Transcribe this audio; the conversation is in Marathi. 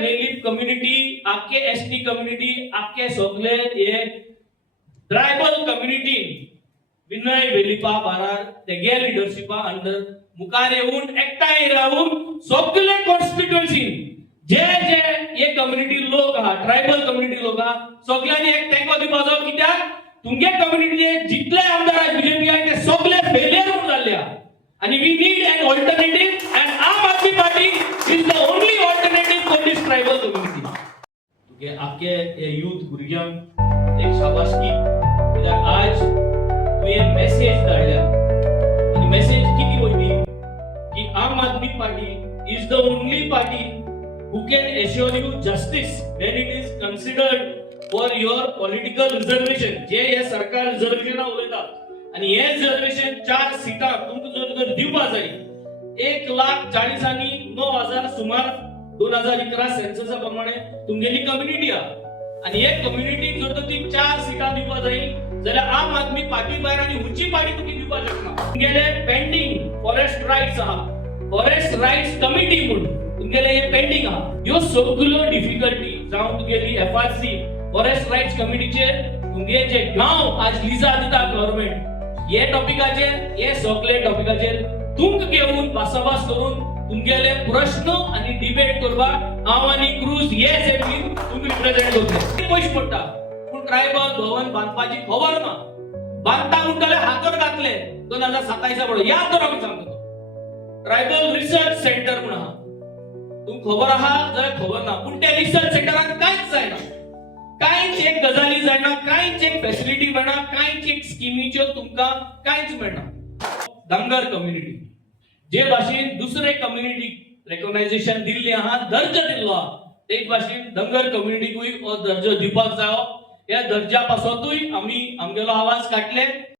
वेलिप कम्युनिटी, आख्खे एसटी कम्युनिटी, आख्खे सगळे हे ट्रायबल कम्युनिटी विनय वेलिपा बारार तेगे लिडरशिपा अंडर मुखार येऊन एकठांय राहून सगळे कॉन्स्टिट्युएन्सी जे जे हे कम्युनिटी लोक आहा, ट्रायबल कम्युनिटी लोक आहा, सगळ्यांनी एक तेंको दिवपाचो कित्याक तुमगे कम्युनिटीचे जितले आमदार बीजेपी आहे ते सगळे फेलियर म्हणून जाल्ले आहा आणि we need an alternative and Aam Aadmi Party is the only alternative for this tribal community. तुगे आख्खे युथ भुरग्यांक एक शाबासकी कित्याक आज तुवें मेसेज धाडल्या आनी मेसेज किती वयली की Aam Aadmi Party is the only party who can assure you justice when it is considered for your political reservation. जे हे सरकार रिझर्वेशन उलयता आणि हे रिझर्वेशन 4 सीटां तुमकां जर दिवपा जाय 1,40,09,000 सुमार 2011 सेन्ससा प्रमाणे तुमगेली कम्युनिटी आहा आणि एक कम्युनिटीक जर ती 4 सीटां दिवपा जाय जाल्यार आम आदमी पार्टी भायर आनी खंयची पार्टी तुमी दिवपा शकना. तुमगेले पेंडिंग फॉरेस्ट राइट्स आहा, फॉरेस्ट राइट्स कमिटी म्हणून तुमगेले हे पेंडिंग आहा. ह्यो सगळ्यो डिफिकल्टी जावं तुमगेली एफआरसी फॉरेस्ट राइट्स कमिटीचेर तुमगे जे गांव आज लिजा दिता गव्हर्नमेंट हे टॉपिकाचेर हे सगळे टॉपिकाचेर तुमकां घेऊन भासाभास करून तुमगेले प्रश्न आणि डिबेट करपाक हांव आनी क्रूज हे असेंब्लीन तुमी रिप्रेझेंट करतले. पयस पडटा पूण ट्रायबल भवन बांदपाची खबर ना. बांदता म्हणटले हातोर घातले 2027 पडो याद दवर आमी सांगता. ट्रायबल रिसर्च सेंटर म्हण आहा, तुमकां खबर आहा जाल्यार खबर ना, पूण त्या रिसर्च सेंटरान कांयच जायना, कांयच एक गजाली जायना, कांयच एक फॅसिलिटी मेळना, कांयच एक स्किमीच्यो तुमकां कांयच मेळना. धनगर कम्युनिटी जे भाशेन दुसरे कम्युनिटीक रेकॉग्नायझेशन दिल्ले आहा, दर्जो दिल्लो आहा, तेच भाशेन धनगर कम्युनिटीकूय हो दर्जो दिवपाक जायो. ह्या दर्ज्या पासतूय आमी आमगेलो आवाज काडले.